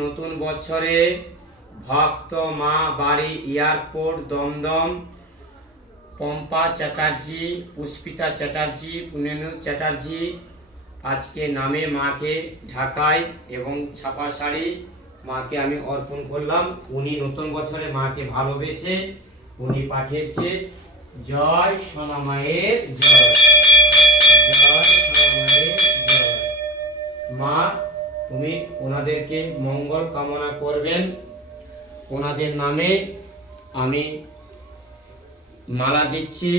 নতুন বছরে ভক্ত মা বাড়ি এয়ারপোর্ট দমদম পম্পা চ্যাটার্জি, পুষ্পিতা চ্যাটার্জি, পুনেনু চ্যাটার্জি আজকে নামে মাকে ঢাকায় এবং ছাপা শাড়ি মাকে আমি অর্পণ করলাম। উনি নতুন বছরে মাকে ভালোবেসে উনি পাঠিয়েছে জয় সোনা মায়ের জয়, জয় সোনা মায়ের জয়। মা তুমি ওনাদেরকে মঙ্গল কামনা করবেন। ওনাদের নামে আমি মালা দিচ্ছি।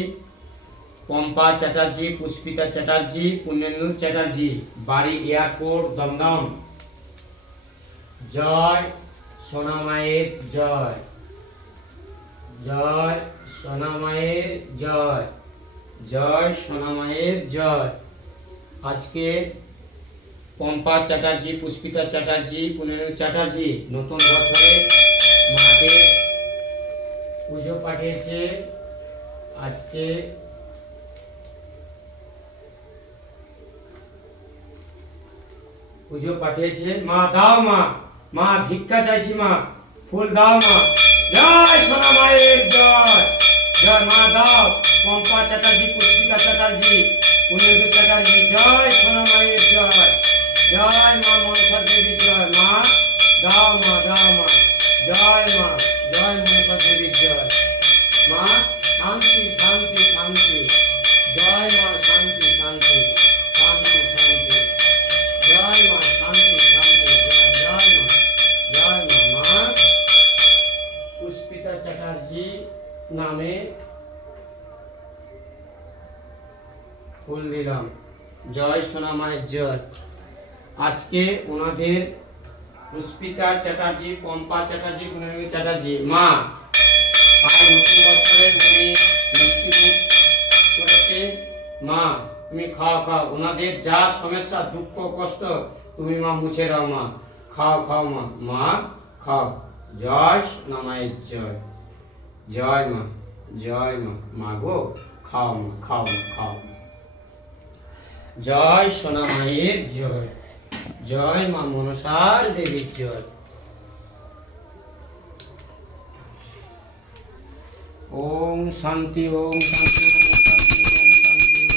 পম্পা চ্যাটার্জি, পুষ্পিতা চ্যাটার্জি, পুনেনু চ্যাটার্জি, বাড়ি এয়ারপোর্ট দমদম। জয় সোনা মায়ের জয়, জয় সোনা মায়ের জয়, জয় সোনা মায়ের জয়। আজকে পম্পা চ্যাটার্জি, পুষ্পিতা চ্যাটার্জি, পুনেনু চ্যাটার্জি নতুন বছরে মাকে পুজো পাঠিয়েছে। আজকে পুজো পাঠিয়েছে। মা দাও, মা মা ভিক্ষা চাইছি, মা ফুল দাও মা। জয় সোনা মায়ের জয়, জয় মা দাও। পম্পা চ্যাটার্জি, পুষ্পিতা চ্যাটার্জি, পুনেনু চ্যাটার্জি, জয় সোনা মায়ের জয়, জয় মা মনসা দেবী জয়। মা দাও, মা দাও মা, জয় মা, জয় মনসা দেবী জয়। মা শান্তি শান্তি শান্তি, জয় মা শান্তি শান্তি শান্তি শান্তি, জয় মা শান্তি শান্তি জয়, জয় মা, জয় মা। মা পুষ্পিতা চ্যাটার্জি নামে ফুল দিলাম। জয় সোনা মায়ের জয়। আজকে ওনাদের পুষ্পিতা চ্যাটার্জি, পম্পা চ্যাটার্জি, পুনেনু চ্যাটার্জি মা আর নতুন বছরে উনি মিষ্টি মুখ করেছে। মা তুমি খাও খাও, ওনাদের যা সমস্যা দুঃখ কষ্ট তুমি মা মুছে দাও মা। খাও খাও মা, মা খাও। জয় সোনা মায়ের জয়, জয় মা, জয় মা। মা গো খাও মা, খাও মা, খাও। জয় সোনা মায়ের জয়, জয় মা মনসার দেবীর জয়। ওম শান্তি, ওম শান্তি, ওম শান্তি, ওম শান্তি।